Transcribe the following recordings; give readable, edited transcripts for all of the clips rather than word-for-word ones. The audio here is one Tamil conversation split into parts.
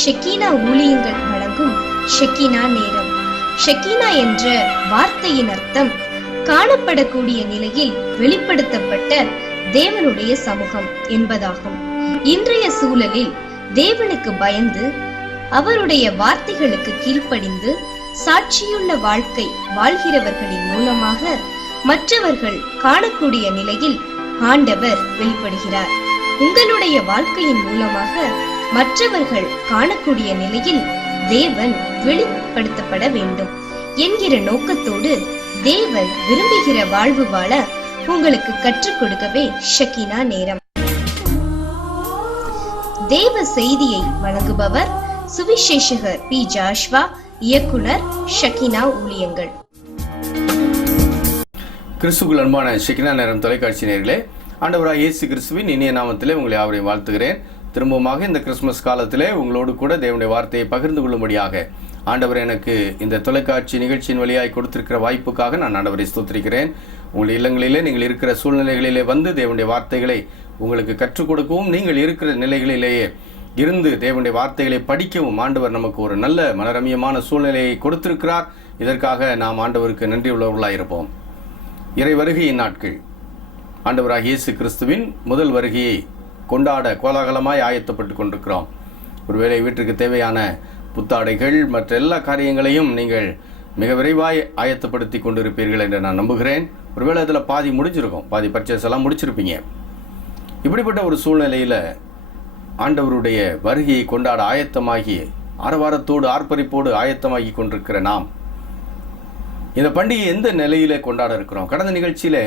ஷெக்கீனா ஊழியங்கள் வழங்கும் ஷெக்கீனா நேரம். ஷெக்கீனா என்ற வார்த்தையின் அர்த்தம் காணப்படக்கூடிய நிலையில் வெளிப்படுத்தப்பட்ட தேவனுடைய சமூகம் என்பதாகும். இன்றைய சூழலில் தேவனுக்கு பயந்து அவருடைய வார்த்தைகளுக்கு கீழ்ப்படிந்து சாட்சியுள்ள வாழ்க்கை வாழ்கிறவர்களின் மூலமாக மற்றவர்கள் காணக்கூடிய நிலையில் ஆண்டவர் வெளிப்படுகிறார். உங்களுடைய வாழ்க்கையின் மூலமாக மற்றவர்கள் காணக்கூடிய நிலையில் தேவன் வெளிப்படுத்தப்பட வேண்டும் என்கிற நோக்கத்தோடு தேவன் விரும்புகிற வாழ்வு வாழ உங்களுக்கு கற்றுக் கொடுக்கவே ஷெக்கீனா நேரம். தேவ செய்தியை வழங்குபவர் சுவிசேஷகர் பி. ஜாஷ்வா, இயக்குனர், ஷெக்கீனா ஊழியங்கள். கிறிஸ்துவுக்குள் அன்பான ஷெக்கீனா நேரம் தொலைக்காட்சி நேயர்களே, ஆண்டவராகிய இயேசு கிறிஸ்துவின் இனிய நாமத்திலே உங்களை யாவரையும் வாழ்த்துகிறேன். திரும்பமாக இந்த கிறிஸ்துமஸ் காலத்திலே உங்களோடு கூட தேவனுடைய வார்த்தையை பகிர்ந்து கொள்ளும்படியாக ஆண்டவர் எனக்கு இந்த தொலைக்காட்சி நிகழ்ச்சியின் வழியாய் கொடுத்திருக்கிற வாய்ப்புக்காக நான் ஆண்டவரை ஸ்தோத்திரிக்கிறேன். உங்களுடைய இல்லங்களிலே நீங்கள் இருக்கிற சூழ்நிலைகளிலே வந்து தேவனுடைய வார்த்தைகளை உங்களுக்கு கற்றுக் கொடுக்கவும், நீங்கள் இருக்கிற நிலைகளிலேயே இருந்து தேவனுடைய வார்த்தைகளை படிக்கவும் ஆண்டவர் நமக்கு ஒரு நல்ல மனரமியமான சூழ்நிலையை கொடுத்திருக்கிறார். இதற்காக நாம் ஆண்டவருக்கு நன்றி உள்ளவர்களாக இருப்போம். இறை வருகையின் நாட்கள், ஆண்டவராகிய இயேசு கிறிஸ்துவின் முதல் வருகையை கொண்டாட கோலாகலமாய் ஆயத்தப்பட்டு கொண்டிருக்கிறோம். ஒருவேளை வீட்டிற்கு தேவையான புத்தாடைகள் மற்ற எல்லா காரியங்களையும் நீங்கள் மிக விரைவாய் ஆயத்தப்படுத்தி கொண்டிருப்பீர்கள் என்று நான் நம்புகிறேன். ஒருவேளை அதில் பாதி முடிஞ்சிருக்கும், பாதி பர்ச்சேஸ் எல்லாம் முடிச்சிருப்பீங்க. இப்படிப்பட்ட ஒரு சூழ்நிலையில் ஆண்டவருடைய வருகையை கொண்டாட ஆயத்தமாகி ஆரவாரத்தோடு ஆர்ப்பரிப்போடு ஆயத்தமாகி கொண்டிருக்கிற நாம் இந்த பண்டிகை எந்த நிலையில கொண்டாட இருக்கிறோம்? கடந்த நிகழ்ச்சியில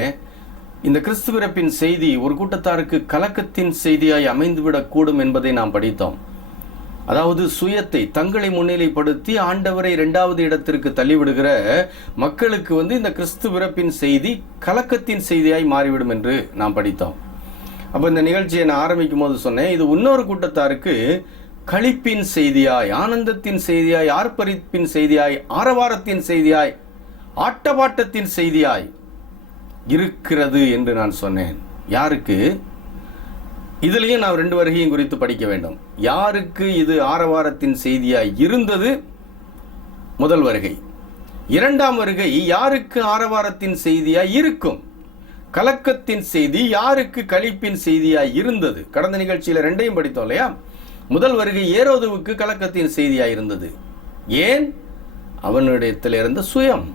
இந்த கிறிஸ்து பிறப்பின் செய்தி ஒரு கூட்டத்தாருக்கு கலக்கத்தின் செய்தியாய் அமைந்துவிடக்கூடும் என்பதை நாம் படித்தோம். அதாவது சுயத்தை தங்களை முன்னிலைப்படுத்தி ஆண்டவரை இரண்டாவது இடத்திற்கு தள்ளிவிடுகிற மக்களுக்கு இந்த கிறிஸ்து பிறப்பின் செய்தி கலக்கத்தின் செய்தியாய் மாறிவிடும் என்று நாம் படித்தோம். அப்போ இந்த நிகழ்ச்சியை நான் ஆரம்பிக்கும் போது சொன்னேன், இது இன்னொரு கூட்டத்தாருக்கு களிப்பின் செய்தியாய், ஆனந்தத்தின் செய்தியாய், ஆர்ப்பரிப்பின் செய்தியாய், ஆரவாரத்தின் செய்தியாய், ஆட்டபாட்டத்தின் செய்தியாய் இருக்கிறது என்று நான் சொன்னேன். யாருக்கு? இதுலேயும் நான் 2 வருகையும் குறித்து படிக்க வேண்டும். யாருக்கு இது ஆரவாரத்தின் செய்தியாய் இருந்தது? முதல் வருகை. இரண்டாம் வருகை யாருக்கு ஆரவாரத்தின் செய்தியாய் இருக்கும்? கலக்கத்தின் செய்தி யாருக்கு களிப்பின் செய்தியாய் இருந்தது? கடந்த நிகழ்ச்சியில் 2ஐயும் படித்தோம் இல்லையா? முதல் வருகை ஏரோதுவுக்கு கலக்கத்தின் செய்தியாய் இருந்தது. ஏன்? அவனிடத்தில் இருந்த சுயம்.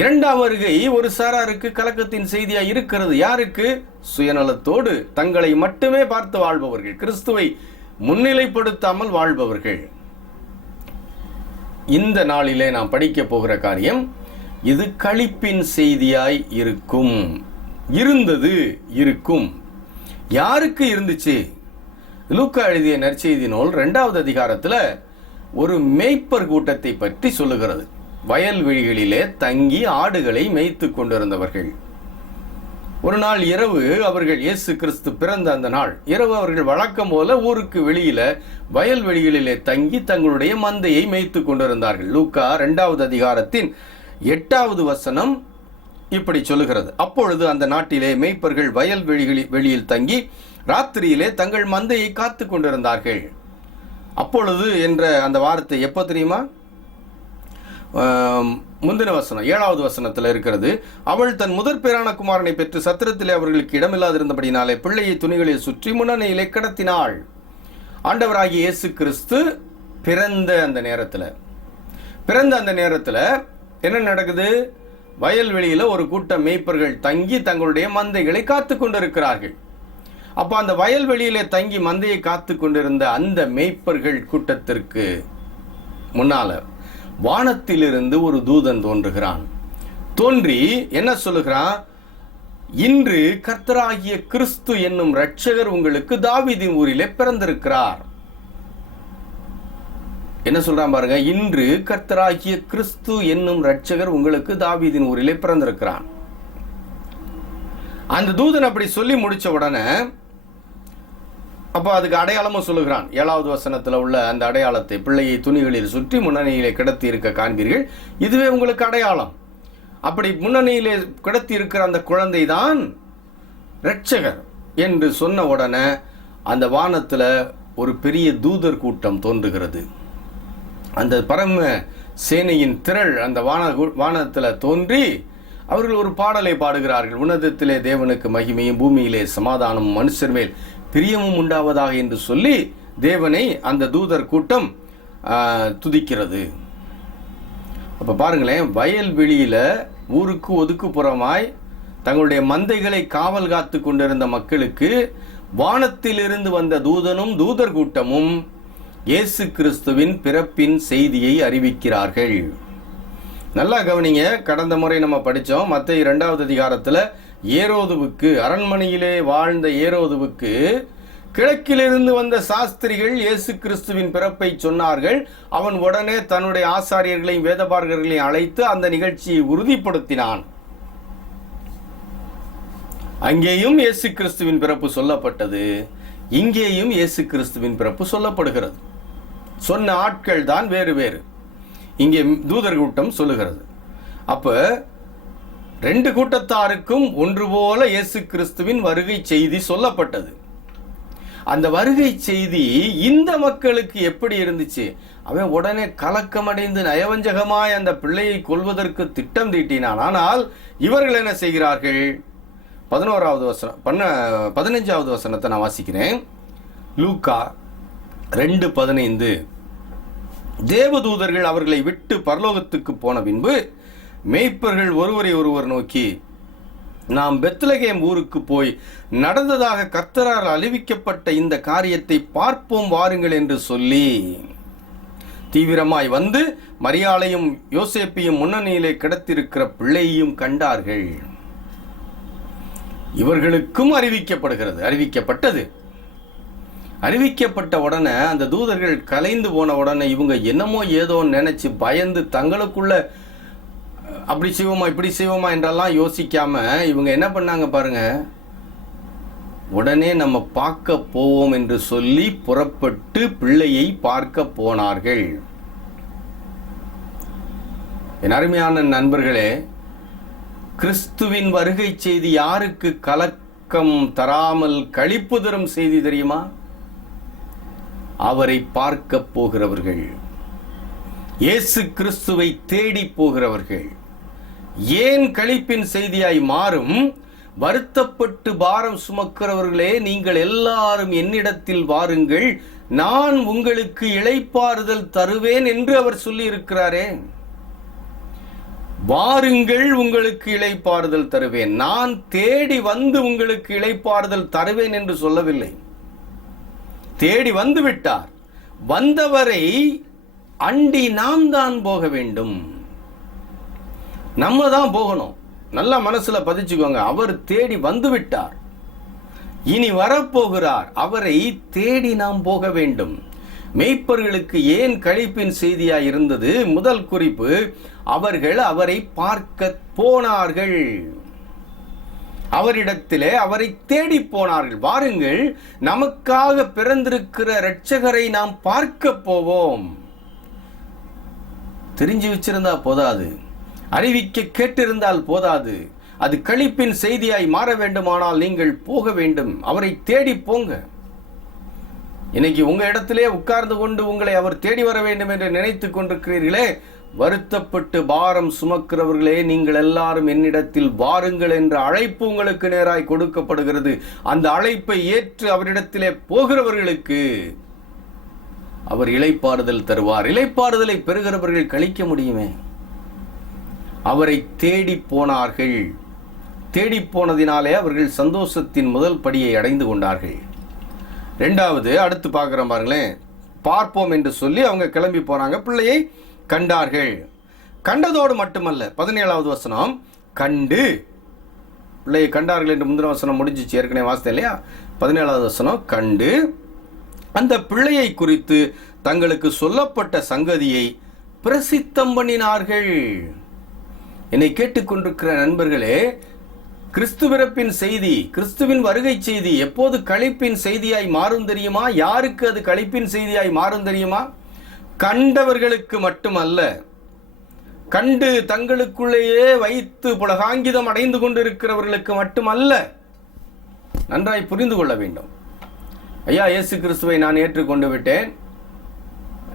இரண்டாம் வருகை ஒரு சாராருக்கு கலக்கத்தின் செய்தியாய் இருக்கிறது. யாருக்கு? சுயநலத்தோடு தங்களை மட்டுமே பார்த்து வாழ்பவர்கள், கிறிஸ்துவை முன்னிலைப்படுத்தாமல் வாழ்பவர்கள். இந்த நாளிலே நாம் படிக்க போகிற காரியம் இது களிப்பின் செய்தியாய் இருக்கும். இருந்தது, இருக்கும். யாருக்கு இருந்துச்சு? லூக்கா எழுதிய நற்செய்தி நூல் 2வது அதிகாரத்தில் ஒரு மேய்ப்பர் கூட்டத்தை பற்றி சொல்லுகிறது. வயல்வெளிகளிலே தங்கி ஆடுகளை மேய்த்து கொண்டிருந்தவர்கள். ஒரு நாள் இரவு, அவர்கள் இயேசு கிறிஸ்து பிறந்த அந்த நாள் இரவு, அவர்கள் வழக்கம் போல ஊருக்கு வெளியில வயல்வெளிகளிலே தங்கி தங்களுடைய மந்தையை மேய்த்து கொண்டிருந்தார்கள். லூக்கா 2வது அதிகாரத்தின் 8வது வசனம் இப்படி சொல்லுகிறது. அப்பொழுது அந்த நாட்டிலே மேய்ப்பர்கள் வெளியில் தங்கி ராத்திரியிலே தங்கள் மந்தையை காத்து கொண்டிருந்தார்கள். அப்பொழுது என்ற அந்த வார்த்தை எப்போ தெரியுமா? முந்தின வசனம் 7வது வசனத்தில் இருக்கிறது. அவள் தன் முதற் பேரான குமாரனை பெற்று சத்திரத்திலே அவர்களுக்கு இடமில்லாதிருந்தபடினாலே பிள்ளையை துணிகளில் சுற்றி முன்னணியிலே கடத்தினாள். ஆண்டவராகிய இயேசு கிறிஸ்து பிறந்த அந்த நேரத்தில் என்ன நடக்குது? வயல்வெளியில் ஒரு கூட்டம் மேய்ப்பர்கள் தங்கி தங்களுடைய மந்தைகளை காத்து கொண்டிருக்கிறார்கள். அப்போ அந்த வயல்வெளியிலே தங்கி மந்தையை காத்து கொண்டிருந்த அந்த மேய்ப்பர்கள் கூட்டத்திற்கு முன்னால வானத்திலிருந்து ஒரு தூதன் தோன்றுகிறான். தோன்றி என்ன சொல்லுகிறான்? இன்று கர்த்தராகிய கிறிஸ்து என்னும் இரட்சகர் உங்களுக்கு தாவீதின் ஊரிலே பிறந்திருக்கிறார். என்ன சொல்றான் பாருங்க, இன்று கர்த்தராகிய கிறிஸ்து என்னும் இரட்சகர் உங்களுக்கு தாவீதின் ஊரிலே பிறந்திருக்கிறான். அந்த தூதன் அப்படி சொல்லி முடிச்ச உடனே அப்போ அதுக்கு அடையாளமும் சொல்லுகிறான். 7வது வசனத்தில் உள்ள அந்த அடையாளத்தை, பிள்ளையை துணிகளில் சுற்றி முன்னணியிலே கிடத்தி இருக்க காண்பீர்கள், இதுவே உங்களுக்கு அடையாளம். அப்படி முன்னணியிலே கிடத்தி இருக்கிற அந்த குழந்தை தான் இரட்சகர் என்று சொன்ன உடனே அந்த வானத்தில் ஒரு பெரிய தூதர் கூட்டம் தோன்றுகிறது. அந்த பரம சேனையின் திரள் அந்த வானத்தில் தோன்றி அவர்கள் ஒரு பாடலை பாடுகிறார்கள். உன்னதத்திலே தேவனுக்கு மகிமையும், பூமியிலே சமாதானமும், மனுஷர் மேல் பிரியமும் உண்டாவதாக என்று சொல்லி தேவனை அந்த தூதர் கூட்டம் துதிக்கிறது. அப்போ பாருங்களேன், வயல்வெளியில் ஊருக்கு ஒதுக்குப்புறமாய் தங்களுடைய மந்தைகளை காவல் காத்து கொண்டிருந்த மக்களுக்கு வானத்திலிருந்து வந்த தூதனும் தூதர் கூட்டமும் இயேசு கிறிஸ்துவின் பிறப்பின் செய்தியை அறிவிக்கிறார்கள். நல்லா கவனிங்க. கடந்த முறை நம்ம படித்தோம், மத்தேயு 2வது அதிகாரத்தில் ஏரோதுவுக்கு, அரண்மனையிலே வாழ்ந்த ஏரோதுவுக்கு கிழக்கிலிருந்து வந்த சாஸ்திரிகள் இயேசு கிறிஸ்துவின் பிறப்பை சொன்னார்கள். அவன் உடனே தன்னுடைய ஆசாரியர்களையும் வேதபாரகர்களையும் அழைத்து அந்த நிகழ்ச்சியை உறுதிப்படுத்தினான். அங்கேயும் இயேசு கிறிஸ்துவின் பிறப்பு சொல்லப்பட்டது, இங்கேயும் இயேசு கிறிஸ்துவின் பிறப்பு சொல்லப்படுகிறது. சொன்ன ஆட்கள் தான் வேறு வேறு. இங்கே தூதர் கூட்டம் சொல்லுகிறது. அப்ப 2 கூட்டத்தாருக்கும் ஒன்று போல இயேசு கிறிஸ்துவின் வருகை செய்தி சொல்லப்பட்டது. அந்த வருகை செய்தி இந்த மக்களுக்கு எப்படி இருந்துச்சு? அவன் உடனே கலக்கமடைந்து நயவஞ்சகமாய் அந்த பிள்ளையை கொல்வதற்கு திட்டம் தீட்டினான். ஆனால் இவர்கள் என்ன செய்கிறார்கள்? 11வது வசனம் 15வது வசனத்தை நான் வாசிக்கிறேன். லூக்கா 2:15. தேவதூதர்கள் அவர்களை விட்டு பரலோகத்துக்கு போன பின்பு மேய்ப்பர்கள் ஒருவரை ஒருவர் நோக்கி, நாம் பெத்லகேம் ஊருக்கு போய் நடந்ததாக கர்த்தரால் அறிவிக்கப்பட்ட இந்த காரியத்தை பார்ப்போம் வாருங்கள் என்று சொல்லி தீவிரமாய் வந்து மரியாளையும் யோசேப்பையும் முன்னணியிலே கிடத்திருக்கிற பிள்ளையையும் கண்டார்கள். இவர்களுக்கும் அறிவிக்கப்பட்டது. அறிவிக்கப்பட்ட உடனே அந்த தூதர்கள் கலைந்து போன உடனே இவங்க என்னமோ ஏதோ நினைச்சு பயந்து தங்களுக்குள்ள அப்படி செய்வோமா இப்படி செய்வோமா என்றெல்லாம் யோசிக்காம இவங்க என்ன பண்ணாங்க பாருங்க, உடனே நம்ம பார்க்க போவோம் என்று சொல்லி புறப்பட்டு பிள்ளையை பார்க்க போனார்கள். என் அருமையான நண்பர்களே, கிறிஸ்துவின் வருகை செய்தி யாருக்கு கலக்கம் தராமல் களிப்பு தரும் செய்தி தெரியுமா? அவரை பார்க்க போகிறவர்கள், இயேசு கிறிஸ்துவை தேடி போகிறவர்கள். ஏன் களிப்பின் செய்தியாய் மாறும்? வருத்தப்பட்டு பாரம் சுமக்கிறவர்களே, நீங்கள் எல்லாரும் என்னிடத்தில் வாருங்கள், நான் உங்களுக்கு இளைப்பாறுதல் தருவேன் என்று அவர் சொல்லி இருக்கிறாரே. வாருங்கள், உங்களுக்கு இளைப்பாறுதல் தருவேன். நான் தேடி வந்து உங்களுக்கு இளைப்பாறுதல் தருவேன் என்று சொல்லவில்லை. தேடி வந்து விட்டார். வந்தவரை அண்டி நாம் தான் போக வேண்டும். நம்ம தான் போகணும். நல்ல மனசுல பதிச்சுக்கோங்க. அவர் தேடி வந்து விட்டார், இனி வரப்போகிறார். அவரை தேடி நாம் போக வேண்டும். மேய்ப்பர்களுக்கு ஏன் களிப்பின் செய்தியாய் இருந்தது? முதல் குறிப்பு, அவர்கள் அவரை பார்க்க போனார்கள். அவரிடத்திலே அவரை தேடி போனார்கள். வாருங்கள், நமக்காக பிறந்திருக்கிற இரட்சகரை நாம் பார்க்க போவோம். தெரிஞ்சு வச்சிருந்தா போதாது, அறிவிக்க கேட்டிருந்தால் போதாது. அது களிப்பின் செய்தியாய் மாற வேண்டுமானால் நீங்கள் போக வேண்டும். அவரை தேடி போங்க. இன்னைக்கு உங்க இடத்திலே உட்கார்ந்து கொண்டு உங்களை அவர் தேடி வர வேண்டும் என்று நினைத்துக் கொண்டிருக்கிறீர்களே, வருத்தப்பட்டு பாரம் சுமக்கிறவர்களே, நீங்கள் எல்லாரும் என்னிடத்தில் வாருங்கள் என்ற அழைப்பு உங்களுக்கு நேராய் கொடுக்கப்படுகிறது. அந்த அழைப்பை ஏற்று அவரிடத்திலே போகிறவர்களுக்கு அவர் இளைப்பாறுதல் தருவார். இளைப்பாறுதலை பெறுகிறவர்கள் கழிக்க முடியுமே. அவரை தேடி போனார்கள். தேடி போனதினாலே அவர்கள் சந்தோஷத்தின் முதல் படியை அடைந்து கொண்டார்கள். 2வது, அடுத்து பார்க்குறோம் பாருங்களேன். பார்ப்போம் என்று சொல்லி அவங்க கிளம்பி போனாங்க. பிள்ளையை கண்டார்கள். கண்டதோடு மட்டுமல்ல, 17வது வசனம், கண்டு பிள்ளையை கண்டார்கள் என்று முந்தின வசனம் முடிஞ்சிச்சு, ஏற்கனவே வாசித்தேன் இல்லையா? 17வது வசனம், கண்டு அந்த பிள்ளையை குறித்து தங்களுக்கு சொல்லப்பட்ட சங்கதியை பிரசித்தம் பண்ணினார்கள். என்னை கேட்டுக்கொண்டிருக்கிற நண்பர்களே, கிறிஸ்து பிறப்பின் செய்தி, கிறிஸ்துவின் வருகை செய்தி எப்போது களிப்பின் செய்தியாய் மாறும் தெரியுமா? யாருக்கு அது களிப்பின் செய்தியாய் மாறும் தெரியுமா? கண்டவர்களுக்கு மட்டுமல்ல, கண்டு தங்களுக்குள்ளேயே வைத்து புலகாங்கிதம் அடைந்து கொண்டிருக்கிறவர்களுக்கு மட்டுமல்ல. நன்றாய் புரிந்து கொள்ள வேண்டும். ஐயா இயேசு கிறிஸ்துவை நான் ஏற்றுக்கொண்டு விட்டேன்,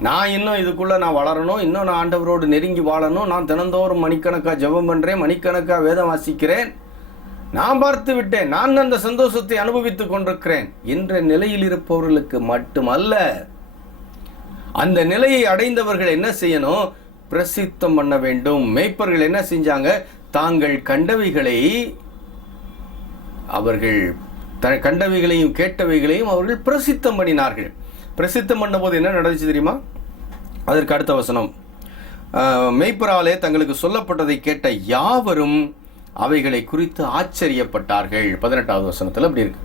நான் இன்னும் இதுக்குள்ளே நான் வளரணும், இன்னும் நான் ஆண்டவரோடு நெருங்கி வாழணும், நான் தினந்தோறும் மணிக்கணக்காக ஜெபம் பண்ணுறேன், மணிக்கணக்காக வேதம் வாசிக்கிறேன், நான் பார்த்து விட்டேன், நான் அந்த சந்தோஷத்தை அனுபவித்துக் கொண்டிருக்கிறேன் என்ற நிலையில் இருப்பவர்களுக்கு மட்டுமல்ல, அந்த நிலையை அடைந்தவர்கள் என்ன செய்யணும்? பிரசித்தம் பண்ண வேண்டும். மேய்ப்பர்கள் என்ன செஞ்சாங்க? தாங்கள் கண்டவைகளை, அவர்கள் கண்டவைகளையும் கேட்டவைகளையும் அவர்கள் பிரசித்தம் பண்ணினார்கள். பிரசித்தம் பண்ண போது என்ன நடந்துச்சு தெரியுமா? அதற்கு அடுத்த வசனம், மேய்ப்பராலே தங்களுக்கு சொல்லப்பட்டதை கேட்ட யாவரும் அவைகளை குறித்து ஆச்சரியப்பட்டார்கள். 18வது வசனத்தில் அப்படி இருக்கு.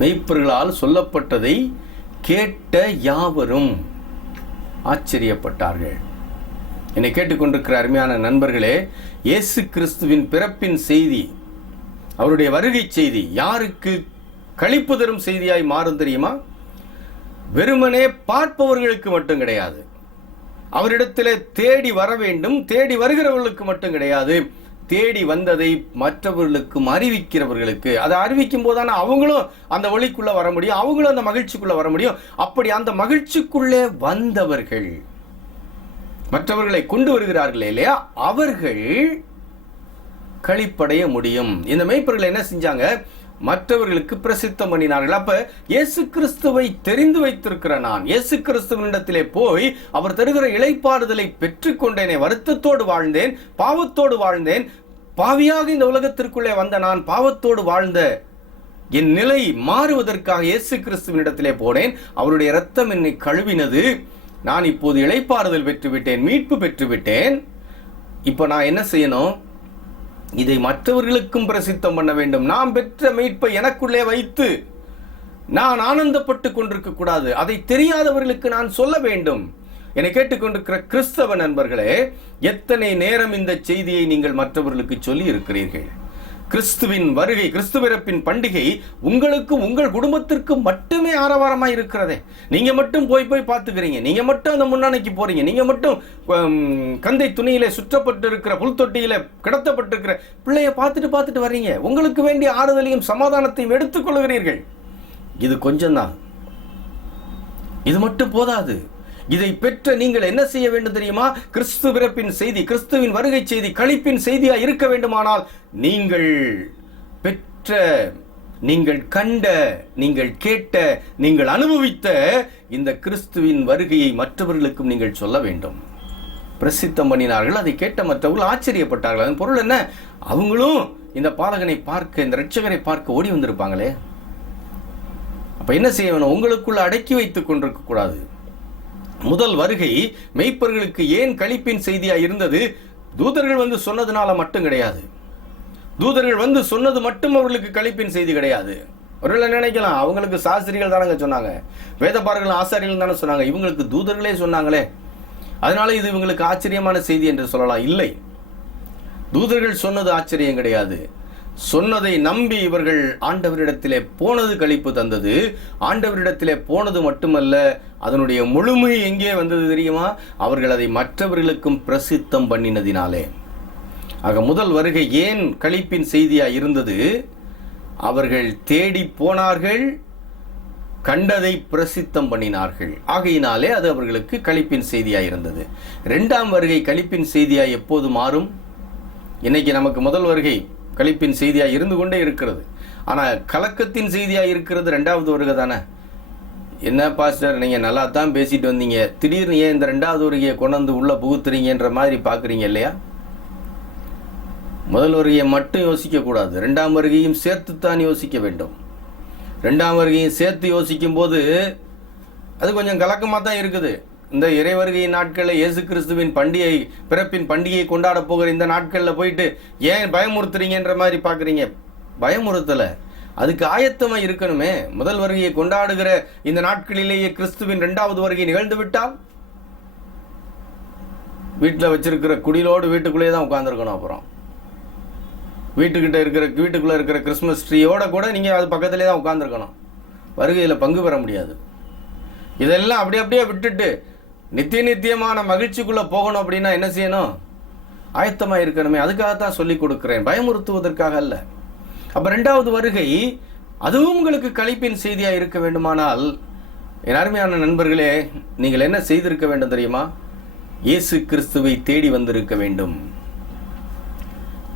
மேய்ப்பர்களால் சொல்லப்பட்டதை கேட்ட யாவரும் ஆச்சரியப்பட்டார்கள். என்னை கேட்டுக்கொண்டிருக்கிற அருமையான நண்பர்களே, இயேசு கிறிஸ்துவின் பிறப்பின் செய்தி, அவருடைய வருகை செய்தி யாருக்கு களிப்பு தரும் செய்தியாய் மாறும் தெரியுமா? வெறுமனே பார்ப்பவர்களுக்கு மட்டும் கிடையாது, அவரிடத்தில் தேடி வர வேண்டும், தேடி வருகிறவர்களுக்கு மட்டும் கிடையாது, தேடி வந்ததை மற்றவர்களுக்கும் அறிவிக்கிறவர்களுக்கு. அதை அறிவிக்கும் போதான அவங்களும் அந்த ஒளிக்குள்ள வர முடியும், அவங்களும் அந்த மகிழ்ச்சிக்குள்ள வர முடியும். அப்படி அந்த மகிழ்ச்சிக்குள்ளே வந்தவர்கள் மற்றவர்களை கொண்டு வருகிறார்களே இல்லையா, அவர்கள் களிப்படைய முடியும். இந்த மேய்ப்பர்கள் என்ன செஞ்சாங்க? மற்றவர்களுக்கு பிரசித்தம் பண்ணினார்கள். அப்ப இயேசு கிறிஸ்துவை தெரிந்து வைத்திருக்கிற நான் இயேசு கிறிஸ்துவனிடத்திலே போய் அவர் தருகிற இளைப்பாறுதலை பெற்றுக்கொண்டேனே, வருத்தத்தோடு வாழ்ந்தேன், பாவத்தோடு வாழ்ந்தேன், பாவியாக இந்த உலகத்திற்குள்ளே வந்த நான் பாவத்தோடு வாழ்ந்த என் நிலை மாறுவதற்காக இயேசு கிறிஸ்துவனிடத்திலே போனேன், அவருடைய இரத்தம் என்னை கழுவினது, நான் இப்போது இளைப்பாறுதல் பெற்றுவிட்டேன், மீட்பு பெற்றுவிட்டேன். இப்போ நான் என்ன செய்யணும்? இதை மற்றவர்களுக்கும் பிரசித்தம் பண்ண வேண்டும். நாம் பெற்ற மீட்பை எனக்குள்ளே வைத்து நான் ஆனந்தப்பட்டு கொண்டிருக்க கூடாது, அதை தெரியாதவர்களுக்கு நான் சொல்ல வேண்டும். என்னை கேட்டுக்கொண்டிருக்கிற கிறிஸ்தவ நண்பர்களே, எத்தனை நேரம் இந்த செய்தியை நீங்கள் மற்றவர்களுக்கு சொல்லி இருக்கிறீர்கள்? கிறிஸ்துவின் வருகை, கிறிஸ்து பிறப்பின் பண்டிகை உங்களுக்கு உங்கள் குடும்பத்திற்கு மட்டுமே ஆரவாரமாக இருக்கிறதே. நீங்க மட்டும் போய் பார்த்துக்கிறீங்க, நீங்க மட்டும் அந்த முன்னணிக்கு போறீங்க, நீங்க மட்டும் கந்தை துணியில சுற்றப்பட்டு இருக்கிற புல் தொட்டியில கிடத்தப்பட்டிருக்கிற பிள்ளைய பார்த்துட்டு வர்றீங்க. உங்களுக்கு வேண்டிய ஆறுதலையும் சமாதானத்தையும் எடுத்துக்கொள்கிறீர்கள். இது கொஞ்சம்தான், இது மட்டும் போதாது. இதை பெற்ற நீங்கள் என்ன செய்ய வேண்டும் தெரியுமா? கிறிஸ்து பிறப்பின் செய்தி, கிறிஸ்துவின் வருகை செய்தி களிப்பின் செய்தியா இருக்க வேண்டுமானால் நீங்கள் பெற்ற, நீங்கள் கண்ட, நீங்கள் கேட்ட, நீங்கள் அனுபவித்த இந்த கிறிஸ்துவின் வருகையை மற்றவர்களுக்கும் நீங்கள் சொல்ல வேண்டும். பிரசித்தம் பண்ணினார்கள். அதை கேட்ட மற்றவர்கள் ஆச்சரியப்பட்டார்கள். அதன் பொருள் என்ன? அவங்களும் இந்த பாலகனை பார்க்க, இந்த இரட்சகரை பார்க்க ஓடி வந்திருப்பாங்களே. அப்ப என்ன செய்ய வேணும்? உங்களுக்குள்ள அடக்கி வைத்துக் கொண்டிருக்க கூடாது. முதல் வருகை மெய்ப்பர்களுக்கு ஏன் களிப்பின் செய்தியா இருந்தது? தூதர்கள் வந்து சொன்னதுனால மட்டும் கிடையாது. தூதர்கள் வந்து சொன்னது மட்டும் அவர்களுக்கு களிப்பின் செய்தி கிடையாது. அவர்கள் நினைக்கலாம், அவங்களுக்கு சாஸ்திரிகள் தானங்க சொன்னாங்க, வேதபாரர்கள் ஆசாரியர்கள் தானே சொன்னாங்க, இவங்களுக்கு தூதர்களே சொன்னாங்களே, அதனால இது இவங்களுக்கு ஆச்சரியமான செய்தி என்று சொல்லலாம். இல்லை, தூதர்கள் சொன்னது ஆச்சரியம் கிடையாது. சொன்னதை நம்பி இவர்கள் ஆண்டவரிடத்திலே போனது களிப்பு தந்தது. ஆண்டவரிடத்திலே போனது மட்டுமல்ல, அதனுடைய முழுமை எங்கே வந்தது தெரியுமா? அவர்கள் அதை மற்றவர்களுக்கும் பிரசித்தம் பண்ணினதினாலே. ஆக முதல் வருகை ஏன் களிப்பின் செய்தியா இருந்தது? அவர்கள் தேடி போனார்கள், கண்டதை பிரசித்தம் பண்ணினார்கள். ஆகையினாலே அது அவர்களுக்கு களிப்பின் செய்தியா இருந்தது. இரண்டாம் வருகை களிப்பின் செய்தியா எப்போது மாறும்? இன்னைக்கு நமக்கு முதல் வருகை களிப்பின் செய்தியா இருந்து கொண்டே இருக்கிறது. ஆனால் கலக்கத்தின் செய்தியா இருக்கிறது இரண்டாவது வருகை தானே. என்ன பாஸ்டர், நீங்க நல்லா தான் பேசிட்டு வந்தீங்க, திடீர்னு ஏன் இந்த இரண்டாவது வருகையை கொண்டு வந்து உள்ள புகுத்துறீங்கன்ற மாதிரி பாக்குறீங்க இல்லையா? முதல் வருகையை மட்டும் யோசிக்க கூடாது, இரண்டாம் வருகையும் சேர்த்துத்தான் யோசிக்க வேண்டும். இரண்டாம் வருகையும் சேர்த்து யோசிக்கும் போது அது கொஞ்சம் கலக்கமாக தான் இருக்குது. இந்த இறைவருகை நாட்களில் இயேசு கிறிஸ்துவின் பண்டிகை, பிறப்பின் பண்டிகையை கொண்டாட போகிற இந்த நாட்களில் போயிட்டு ஏன் பயமுறுத்துறீங்கன்ற மாதிரி பார்க்குறீங்க. பயமுறுத்தலை, அதுக்கு ஆயத்தமாக இருக்கணுமே. முதல் வருகையை கொண்டாடுகிற இந்த நாட்களிலேயே கிறிஸ்துவின் இரண்டாவது வருகை நிகழ்ந்து விட்டால் வீட்டில் வச்சிருக்கிற குடிலோடு வீட்டுக்குள்ளேயே தான் உட்காந்துருக்கணும். அப்புறம் வீட்டுக்குள்ளே இருக்கிற கிறிஸ்மஸ் ட்ரீயோட கூட நீங்கள் அது பக்கத்துலேயே தான் உட்காந்துருக்கணும். வருகையில் பங்கு பெற முடியாது. இதெல்லாம் அப்படியே விட்டுட்டு நித்தியமான மகிழ்ச்சிக்குள்ளே போகணும் அப்படின்னா என்ன செய்யணும்? ஆயத்தமாக இருக்கணுமே. அதுக்காகத்தான் சொல்லி கொடுக்குறேன், பயமுறுத்துவதற்காக அல்ல. அப்போ ரெண்டாவது வருகை அதுவும் உங்களுக்கு களிப்பின் செய்தியாக இருக்க வேண்டுமானால், என் அருமையான நண்பர்களே, நீங்கள் என்ன செய்திருக்க வேண்டும் தெரியுமா? இயேசு கிறிஸ்துவை தேடி வந்திருக்க வேண்டும்.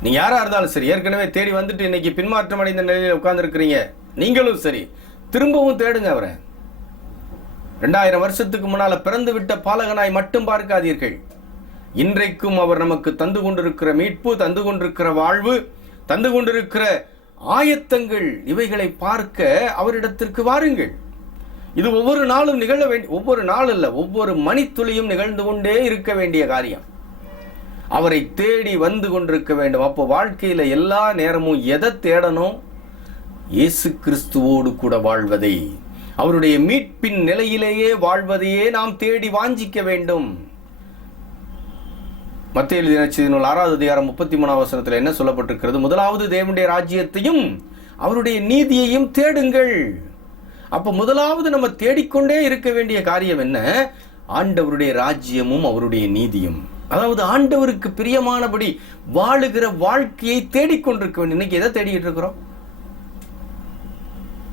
நீங்க யாரா இருந்தாலும் சரி, ஏற்கனவே தேடி வந்துட்டு இன்னைக்கு பின்மாற்றம் அடைந்த நிலையில் உட்கார்ந்து இருக்கிறீங்க, நீங்களும் சரி, திரும்பவும் தேடுங்க அவரை. 2000 வருஷத்துக்கு முன்னால பிறந்து விட்ட பாலகனாய் மட்டும் பார்க்காதீர்கள். இன்றைக்கும் அவர் நமக்கு தந்து கொண்டிருக்கிற மீட்பு, தந்து கொண்டிருக்கிற வாழ்வு, தந்து கொண்டிருக்கிற ஆயத்தங்கள், இவைகளை பார்க்க அவரிடத்திற்கு வாருங்கள். இது ஒவ்வொரு நாளும் நிகழ வேண்டிய, ஒவ்வொரு நாள் அல்ல, ஒவ்வொரு மணித்துளியும் நிகழ்ந்து கொண்டே இருக்க வேண்டிய காரியம். அவரை தேடி வந்து கொண்டிருக்க வேண்டும். அப்போ வாழ்க்கையில எல்லா நேரமும் எதை தேடணும்? இயேசு கிறிஸ்துவோடு கூட வாழ்வதை, அவருடைய மீட்பின் நிலையிலேயே வாழ்வதையே நாம் தேடி வாஞ்சிக்க வேண்டும். மத்தேயு எழுதிய நற்செய்தி நூல் 6வது அதிகாரம் 33வது வசனத்தில் என்ன சொல்லப்பட்டிருக்கிறது? முதலாவது தேவனுடைய ராஜ்யத்தையும் அவருடைய நீதியையும் தேடுங்கள். அப்ப முதலாவது நம்ம தேடிக்கொண்டே இருக்க வேண்டிய காரியம் என்ன? ஆண்டவருடைய ராஜ்யமும் அவருடைய நீதியும். அதாவது ஆண்டவருக்கு பிரியமானபடி வாழுகிற வாழ்க்கையை தேடிக்கொண்டிருக்க வேண்டும். இன்னைக்கு எதை தேடிக்கிட்டு இருக்கிறோம்?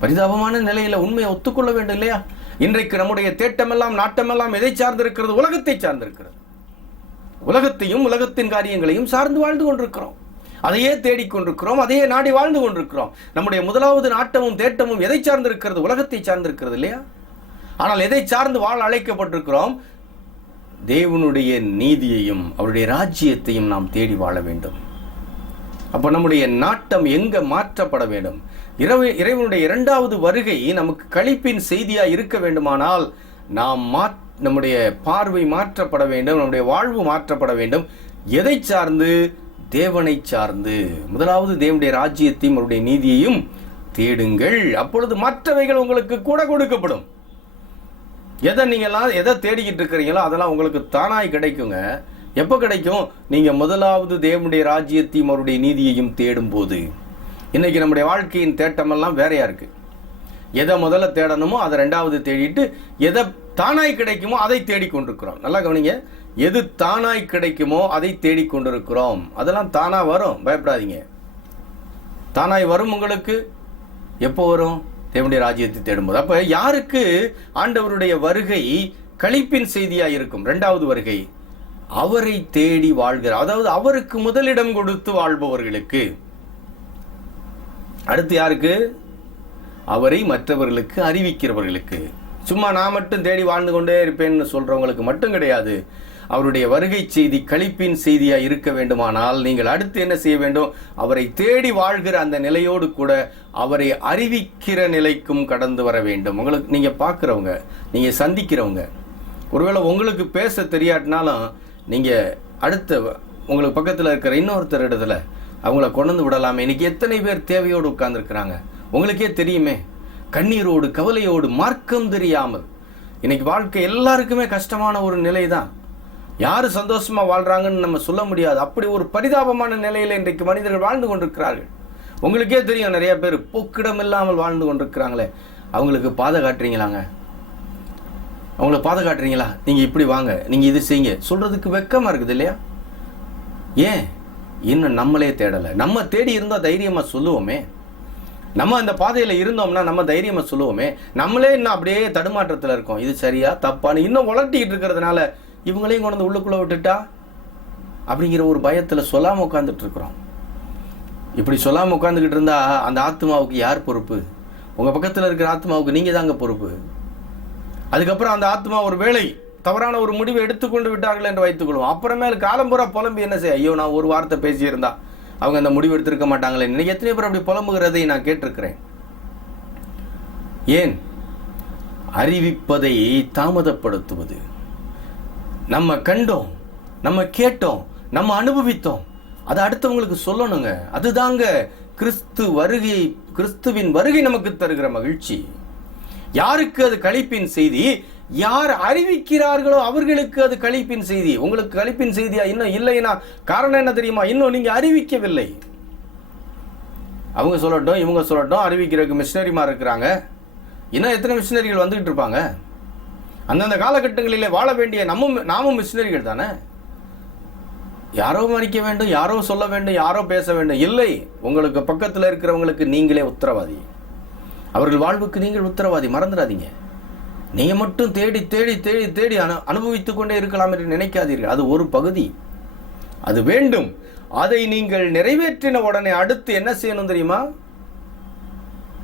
பரிதாபமான நிலையில உண்மையை ஒத்துக்கொள்ள வேண்டும் இல்லையா? இன்றைக்கு நம்முடைய தேட்டமெல்லாம், நாட்டமெல்லாம் எதை சார்ந்திருக்கிறது? உலகத்தை சார்ந்திருக்கிறது. உலகத்தையும் உலகத்தின் காரியங்களையும் சார்ந்து வாழ்ந்து கொண்டிருக்கிறோம். அதையே தேடிக்கொண்டிருக்கிறோம், அதையே நாடி வாழ்ந்து கொண்டிருக்கிறோம். நம்முடைய முதலாவது நாட்டமும் தேட்டமும் எதை சார்ந்திருக்கிறது? உலகத்தை சார்ந்திருக்கிறது இல்லையா? ஆனால் எதை சார்ந்து வாழ அழைக்கப்பட்டிருக்கிறோம்? தேவனுடைய நீதியையும் அவருடைய ராஜ்யத்தையும் நாம் தேடி வாழ வேண்டும். அப்ப நம்முடைய நாட்டம் எங்க மாற்றப்பட வேண்டும்? இறைவனுடைய இரண்டாவது வருகை நமக்கு களிப்பின் செய்தியா இருக்க வேண்டுமானால் நாம் நம்முடைய பார்வை மாற்றப்பட வேண்டும், நம்முடைய வாழ்வு மாற்றப்பட வேண்டும். எதை சார்ந்து? தேவனை சார்ந்து. முதலாவது தேவனுடைய ராஜ்யத்தையும் அவருடைய நீதியையும் தேடுங்கள், அப்பொழுது மற்றவைகள் உங்களுக்கு கூட கொடுக்கப்படும். எதை தேடிக்கிட்டு இருக்கிறீங்களோ அதெல்லாம் உங்களுக்கு தானாய் கிடைக்குங்க. எப்போ கிடைக்கும்? நீங்க முதலாவது தேவனுடைய ராஜ்யத்தையும் அவருடைய நீதியையும் தேடும் போது. இன்னைக்கு நம்முடைய வாழ்க்கையின் தேட்டமெல்லாம் வேறையா இருக்கு. எதை முதல்ல தேடணுமோ அதை ரெண்டாவது தேடிட்டு, எதை தானாய் கிடைக்குமோ அதை தேடிக்கொண்டிருக்கிறோம். நல்லா கவனிங்க, எது தானாய் கிடைக்குமோ அதை தேடிக்கொண்டிருக்கிறோம். அதெல்லாம் தானா வரும், பயப்படாதீங்க. தானாய் வரும். உங்களுக்கு எப்போ வரும்? தேவனுடைய ராஜ்யத்தை தேடும்போது. அப்ப யாருக்கு ஆண்டவருடைய வருகை களிப்பின் செய்தியா இருக்கும்? இரண்டாவது வருகை அவரை தேடி வாழ்கிறார், அதாவது அவருக்கு முதலிடம் கொடுத்து வாழ்பவர்களுக்கு. அடுத்து யாருக்கு? அவரை மற்றவர்களுக்கு அறிவிக்கிறவர்களுக்கு. சும்மா நான் மட்டும் தேடி வாழ்ந்து கொண்டே இருப்பேன்னு சொல்றவங்களுக்கு மட்டும் கிடையாது. அவருடைய வருகை செய்தி களிப்பின் செய்தியா இருக்க வேண்டுமானால் நீங்கள் அடுத்து என்ன செய்ய வேண்டும்? அவரை தேடி வாழ்கிற அந்த நிலையோடு கூட அவரை அறிவிக்கிற நிலைக்கும் கடந்து வர வேண்டும். உங்களுக்கு, நீங்க பார்க்கிறவங்க, நீங்க சந்திக்கிறவங்க, ஒருவேளை உங்களுக்கு பேச தெரியாட்டினாலும் நீங்க அடுத்த உங்களுக்கு பக்கத்தில் இருக்கிற இன்னொருத்தர் இடத்துல அவங்கள கொண்டு விடலாமே. இன்னைக்கு எத்தனை பேர் தேவையோடு உட்கார்ந்துருக்கிறாங்க உங்களுக்கே தெரியுமே. கண்ணீரோடு, கவலையோடு, மார்க்கம் தெரியாமல். இன்னைக்கு வாழ்க்கை எல்லாருக்குமே கஷ்டமான ஒரு நிலை தான். யாரு சந்தோஷமா வாழ்றாங்கன்னு நம்ம சொல்ல முடியாது. அப்படி ஒரு பரிதாபமான நிலையில இன்றைக்கு மனிதர்கள் வாழ்ந்து கொண்டிருக்கிறார்கள். உங்களுக்கே தெரியும், நிறைய பேர் போக்கிடம் இல்லாமல் வாழ்ந்து கொண்டிருக்கிறாங்களே. அவங்களுக்கு பாதை காட்டுறீங்களாங்க? அவங்கள பாதை காட்டுறீங்களா? நீங்க இப்படி வாங்க, நீங்க இது செய்யுங்க சொல்றதுக்கு வெக்கமா இருக்குது இல்லையா? ஏன் இன்னும் நம்மளே தேடலை? நம்ம தேடி இருந்தா தைரியமா சொல்லுவோமே. நம்ம அந்த பாதையில இருந்தோம்னா நம்ம தைரியமா சொல்லுவோமே. நம்மளே இன்னும் அப்படியே தடுமாற்றத்தில் இருக்கோம். இது சரியா தப்பான்னு இன்னும் உலட்டிக்கிட்டு இருக்கிறதுனால இவங்களையும் கொண்டு உள்ளுக்குள்ள விட்டுட்டா அப்படிங்கிற ஒரு பயத்துல சொல்லாம உட்காந்துட்டு இருக்கிறோம். இப்படி சொல்லாம உட்காந்துக்கிட்டு இருந்தா அந்த ஆத்மாவுக்கு யார் பொறுப்பு? உங்க பக்கத்துல இருக்கிற ஆத்மாவுக்கு நீங்க தாங்க பொறுப்பு. அதுக்கப்புறம் அந்த ஆத்மா ஒரு வேளை தவறான ஒரு முடிவை எடுத்துக்கொண்டு விட்டார்கள் என்று வைத்துக் கொள்வோம். அப்புறமேல் காலம்புறா புலம்பி என்ன செய்ய? ஐயோ, நான் ஒரு வார்த்தை பேசியிருந்தா அவங்க அந்த முடிவு எடுத்திருக்க மாட்டாங்களே. இன்னைக்கு எத்தனை பேர் அப்படி புலம்புகிறதை நான் கேட்டிருக்கிறேன். ஏன்? அறிவிப்பதை தாமதப்படுத்துவது. நம்ம கண்டோம், நம்ம கேட்டோம், நம்ம அனுபவித்தோம், அதை அடுத்தவங்களுக்கு சொல்லணுங்க. அதுதாங்க கிறிஸ்துவின் வருகை நமக்கு தருகிற மகிழ்ச்சி. யாருக்கு அது களிப்பின் செய்தி? யார் அறிவிக்கிறார்களோ அவர்களுக்கு அது களிப்பின் செய்தி. உங்களுக்கு களிப்பின் செய்தியா இன்னும் இல்லைன்னா காரணம் என்ன தெரியுமா? இன்னும் நீங்க அறிவிக்கவில்லை. அவங்க சொல்லட்டும், இவங்க சொல்லட்டும், அறிவிக்கிறதுக்கு மிஷினரிமா இருக்கிறாங்க. இன்னும் எத்தனை மிஷினரிகள் வந்துகிட்டு இருப்பாங்க? அந்தந்த காலகட்டங்களிலே வாழ வேண்டிய நாமும் மிஷினரிகள் தானே. யாரோ மறிக்க வேண்டும், யாரோ சொல்ல வேண்டும், யாரோ பேச வேண்டும். இல்லை, உங்களுக்கு பக்கத்தில் இருக்கிறவங்களுக்கு நீங்களே உத்தரவாதி. அவர்கள் வாழ்வுக்கு நீங்கள் உத்தரவாதி, மறந்துடாதீங்க. நீங்கள் மட்டும் தேடி தேடி தேடி தேடி அனுபவித்துக் கொண்டே இருக்கலாம் என்று நினைக்காதீர்கள். அது ஒரு பகுதி, அது வேண்டும். அதை நீங்கள் நிறைவேற்றின உடனே அடுத்து என்ன செய்யணும் தெரியுமா?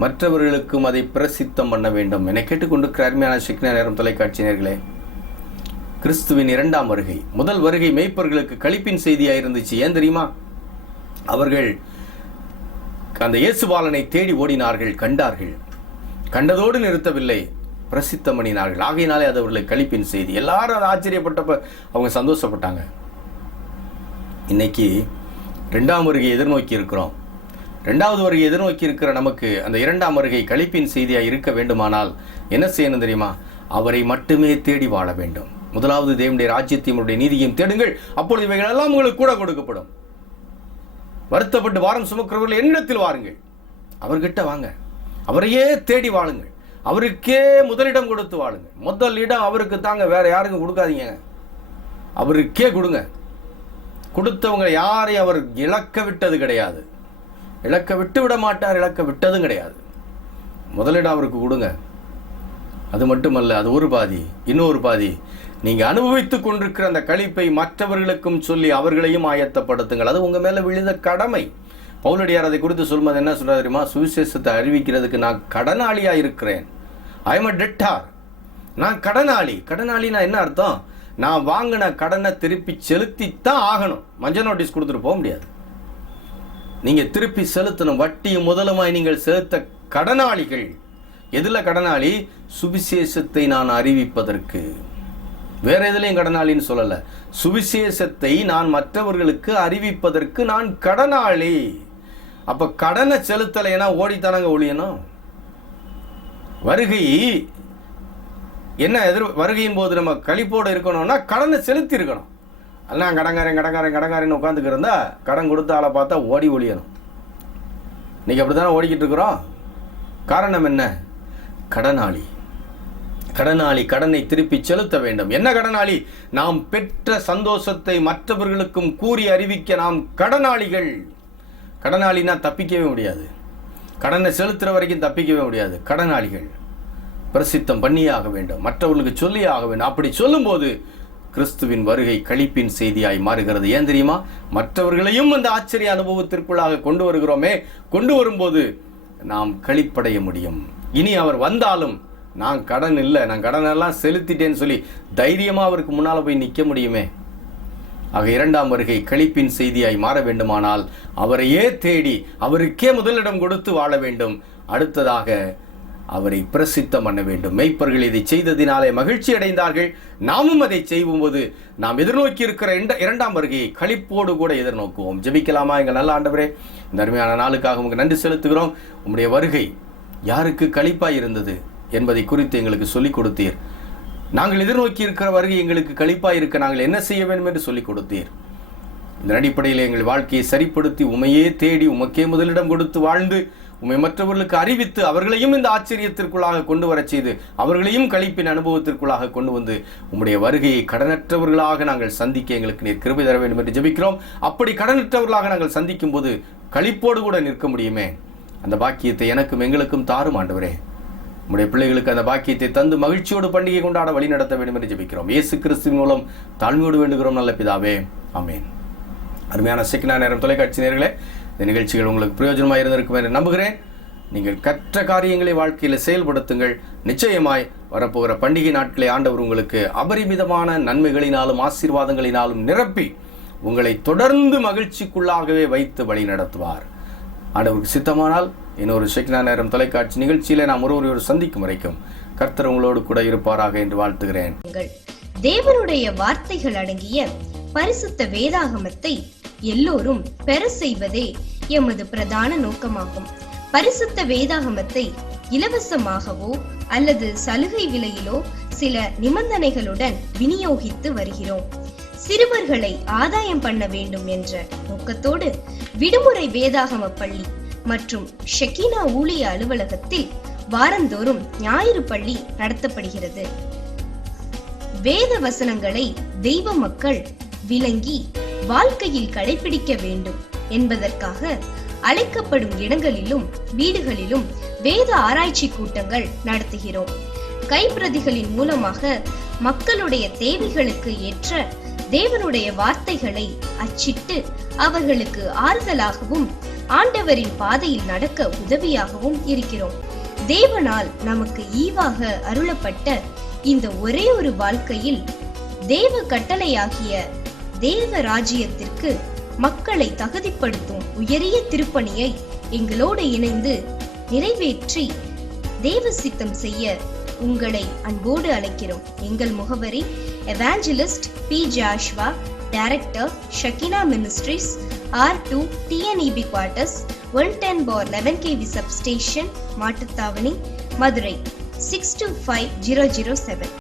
மற்றவர்களுக்கும் அதை பிரசித்தம் பண்ண வேண்டும். என்னை கேட்டுக்கொண்டிருக்கிற அருமையான ஷெக்கினா நேரம் தொலைக்காட்சி நேயர்களே, கிறிஸ்துவின் இரண்டாம் வருகை, முதல் வருகை மேய்ப்பர்களுக்கு களிப்பின் செய்தியாக இருந்துச்சு. ஏன் தெரியுமா? அவர்கள் அந்த இயேசுபாலனை தேடி ஓடினார்கள், கண்டார்கள். கண்டதோடு நிறுத்தவில்லை, பிரசித்தம் பண்ணினார்கள். ஆகையினாலே அது அவர்களுக்கு களிப்பின் செய்தி. எல்லாரும் அதை ஆச்சரியப்பட்டப்ப அவங்க சந்தோஷப்பட்டாங்க. இன்னைக்கு இரண்டாம் வருகை எதிர்நோக்கி இருக்கிறோம். இரண்டாவது வருகை எதிர்நோக்கி இருக்கிற நமக்கு அந்த இரண்டாம் வருகை களிப்பின் செய்தியாக இருக்க வேண்டுமானால் என்ன செய்யணும் தெரியுமா? அவரை மட்டுமே தேடி வாழ வேண்டும். முதலாவது தேவனுடைய ராஜ்யத்தையும் அவருடைய நீதியையும் தேடுங்கள், அப்பொழுது இவைகள் எல்லாம் உங்களுக்கு கூட கொடுக்கப்படும். வருத்தப்பட்டு வாரம் சுமக்கிறவர்கள் என்னிடத்தில் வாருங்கள், அவர்கிட்ட வாங்க, அவரையே தேடி வாழுங்கள், அவருக்கே முதலிடம் கொடுத்து வாழுங்க. முதல் இடம் அவருக்கு தாங்க, வேற யாருக்கும் கொடுக்காதீங்க, அவருக்கே கொடுங்க. கொடுத்தவங்க யாரையும் அவர் இழக்க விட்டது கிடையாது, இழக்க விட்டு விட மாட்டார், இழக்க விட்டதும் கிடையாது. முதலிடம் அவருக்கு கொடுங்க. அது மட்டுமல்ல, அது ஒரு பாதி. இன்னொரு பாதி, நீங்க அனுபவித்துக் கொண்டிருக்கிற அந்த களிப்பை மற்றவர்களுக்கும் சொல்லி அவர்களையும் ஆயத்தப்படுத்துங்கள். அது உங்க மேல விழுந்த கடமை. பவுலடியார் அதை குறித்து சொல்லும்போது என்ன சொல்றாரு தெரியுமா? சுவிசேஷத்தை அறிவிக்கிறதுக்கு நான் கடனாளியா இருக்கிறேன். I am a debtor. நான் கடனாளி. கடனாளினா என்ன அர்த்தம்? நான் வாங்கின கடனை திருப்பி செலுத்தித்தான் ஆகணும். மஞ்சள் நோட்டீஸ் கொடுத்துட்டு போக முடியாது. நீங்க திருப்பி செலுத்தணும். வட்டியும் முதலுமாய் நீங்கள் செலுத்த கடனாளிகள். எதுல கடனாளி? சுவிசேஷத்தை நான் அறிவிப்பதற்கு. வேற எதுலையும் கடனாளின்னு சொல்லல. சுவிசேஷத்தை நான் மற்றவர்களுக்கு அறிவிப்பதற்கு நான் கடனாளி. அப்ப கடனை செலுத்தலைன்னா ஓடித்தானங்க ஒழியணும். வருகை என்ன வருகையின் போது நம்ம களிப்போடு இருக்கணும்னா கடனை செலுத்தி இருக்கணும். எல்லாம் கடங்காரன் உட்காந்துக்கு இருந்தா கடன் கொடுத்த ஆளை பார்த்தா ஓடி ஒழியணும். இன்னைக்கு அப்படித்தானே ஓடிக்கிட்டு இருக்கிறோம். காரணம் என்ன? கடனாளி. கடனாளி கடனை திருப்பி செலுத்த வேண்டும். என்ன கடனாளி? நாம் பெற்ற சந்தோஷத்தை மற்றவர்களுக்கும் கூறி அறிவிக்க நாம் கடனாளிகள். கடனாளினா தப்பிக்கவே முடியாது. கடனை செலுத்துற வரைக்கும் தப்பிக்கவே முடியாது. கடனாளிகள். பிரசித்தம் பண்ணியே ஆக வேண்டும், மற்றவர்களுக்கு சொல்லியே ஆக வேண்டும். அப்படி சொல்லும்போது கிறிஸ்துவின் வருகை களிப்பின் செய்தியாய் மாறுகிறது. ஏன் தெரியுமா? மற்றவர்களையும் அந்த ஆச்சரிய அனுபவத்திற்குள்ளாக கொண்டு வருகிறோமே. கொண்டு வரும்போது நாம் களிப்படைய முடியும். இனி அவர் வந்தாலும் நான் கடன் இல்லை, நான் கடனெல்லாம் செலுத்திட்டேன்னு சொல்லி தைரியமா அவருக்கு முன்னால போய் நிற்க முடியுமே. ஆக இரண்டாம் வருகை களிப்பின் செய்தியாய் மாற வேண்டுமானால் அவரையே தேடி அவருக்கே முதலிடம் கொடுத்து வாழ வேண்டும். அடுத்ததாக அவரை பிரசித்தம் பண்ண வேண்டும். மெய்ப்பர்கள் இதை செய்ததினாலே மகிழ்ச்சி அடைந்தார்கள். நாமும் அதை செய்யும்போது நாம் எதிர்நோக்கி இருக்கிற இரண்டாம் வருகையை களிப்போடு கூட எதிர்நோக்குவோம். ஜெபிக்கலாமா? எங்கள் நல்ல ஆண்டவரே, இந்த அருமையான நாளுக்காக உங்களுக்கு நன்றி செலுத்துகிறோம். உம்முடைய வருகை யாருக்கு களிப்பாய் இருந்தது என்பதை குறித்து எங்களுக்கு சொல்லிக் கொடுத்தீர். நாங்கள் எதிர்நோக்கி இருக்கிற வருகை எங்களுக்கு களிப்பாய் இருக்க நாங்கள் என்ன செய்ய வேண்டும் என்று சொல்லிக் கொடுத்தீர். இந்த அடிப்படையில் எங்கள் வாழ்க்கையை சரிப்படுத்தி உமையே தேடி உமக்கே முதலிடம் கொடுத்து வாழ்ந்து உம்மை மற்றவர்களுக்கு அறிவித்து அவர்களையும் இந்த ஆச்சரியத்திற்குள்ளாக கொண்டு வரச் செய்து அவர்களையும் களிப்பின் அனுபவத்திற்குள்ளாக கொண்டு வந்து உம்முடைய வருகையை கடனற்றவர்களாக நாங்கள் சந்திக்க எங்களுக்கு நீர் கிருபை தர வேண்டும் என்று ஜெபிக்கிறோம். அப்படி கடனற்றவர்களாக நாங்கள் சந்திக்கும் போது களிப்போடு கூட நிற்க முடியுமே. அந்த பாக்கியத்தை எனக்கும் எங்களுக்கும் தாரும் ஆண்டவரே. உம்முடைய பிள்ளைகளுக்கு அந்த பாக்கியத்தை தந்து மகிழ்ச்சியோடு பண்டிகை கொண்டாட வழி நடத்த வேண்டும் என்று ஜெபிக்கிறோம். இயேசு கிறிஸ்துவின் மூலம் தாழ்மையோடு வேண்டுகிறோம் நல்ல பிதாவே, ஆமென். அருமையான ஷெக்கினா நேரம் தொலைக்காட்சி நேயர்களே, இந்த நிகழ்ச்சிகள் உங்களுக்கு பிரயோஜனமாக இருந்திருக்கும் என்று நம்புகிறேன். நீங்கள் கற்ற காரியங்களை வாழ்க்கையில் செயல்படுத்துங்கள். நிச்சயமாய் வரப்போகிற பண்டிகை நாட்களை ஆண்டவர் உங்களுக்கு அபரிமிதமான நன்மைகளினாலும் ஆசீர்வாதங்களினாலும் நிரப்பி உங்களை தொடர்ந்து மகிழ்ச்சிக்குள்ளாகவே வைத்து வழி நடத்துவார். ஆண்டவருக்கு சித்தமானால் இன்னொரு ஷெக்கினா நேரம் தொலைக்காட்சி நிகழ்ச்சியில நாம் ஒருவரையோடு சந்திக்கும் வரைக்கும் கர்த்தர் உங்களோடு கூட இருப்பாராக என்று வாழ்த்துகிறேன். தேவனுடைய வார்த்தைகள் அடங்கிய பரிசுத்த வேதாகமத்தை எல்லோரும் பெற செய்வதே எமது பிரதான நோக்கமாகும். பரிசுத்த வேதாகமத்தை இலவசமாகவோ அல்லது சலுகை விலையிலோ சில நிபந்தனைகளுடன் விநியோகித்து வருகிறோம். சிறுவர்களை ஆதாயம் பண்ண வேண்டும் என்ற நோக்கத்தோடு விடுமுறை வேதாகம பள்ளி மற்றும் ஷெக்கினா ஊழிய அலுவலகத்தில் வாரந்தோறும் ஞாயிறு பள்ளி நடத்தப்படுகிறது. வேத வசனங்களை தெய்வ மக்கள் விளங்கி வாழ்க்கையில் கடைபிடிக்க வேண்டும் என்பதற்காக அழைக்கப்படும் இடங்களிலும் வீடுகளிலும் வேத ஆராய்ச்சி கூட்டங்கள் நடத்துகிறோம். கைப்பிரதிகளின் மூலமாக மக்களுடைய தேவைகளுக்கு ஏற்ற தேவனுடைய வார்த்தைகளை அச்சிட்டு அவர்களுக்கு ஆறுதலாகவும் ஆண்டவரின் பாதையில் நடக்க உதவியாகவும் இருக்கிறோம். தேவனால் நமக்கு ஈவாக அருளப்பட்ட இந்த ஒரே ஒரு வாழ்க்கையில் தேவ கட்டளையாகிய தேவ ராஜ்யத்திற்கு மக்களை தகுதிப்படுத்தும் உயரிய திருப்பணியை எங்களோடு இணைந்து நிறைவேற்றி தேவ சித்தம் செய்ய உங்களை அன்போடு அழைக்கிறோம். எங்கள் முகவரி evangelist P. Joshua, director, Shekinah ministries, R2 TNEB quarters, 110/11 kV substation, Mattuthavani, Madurai 625007.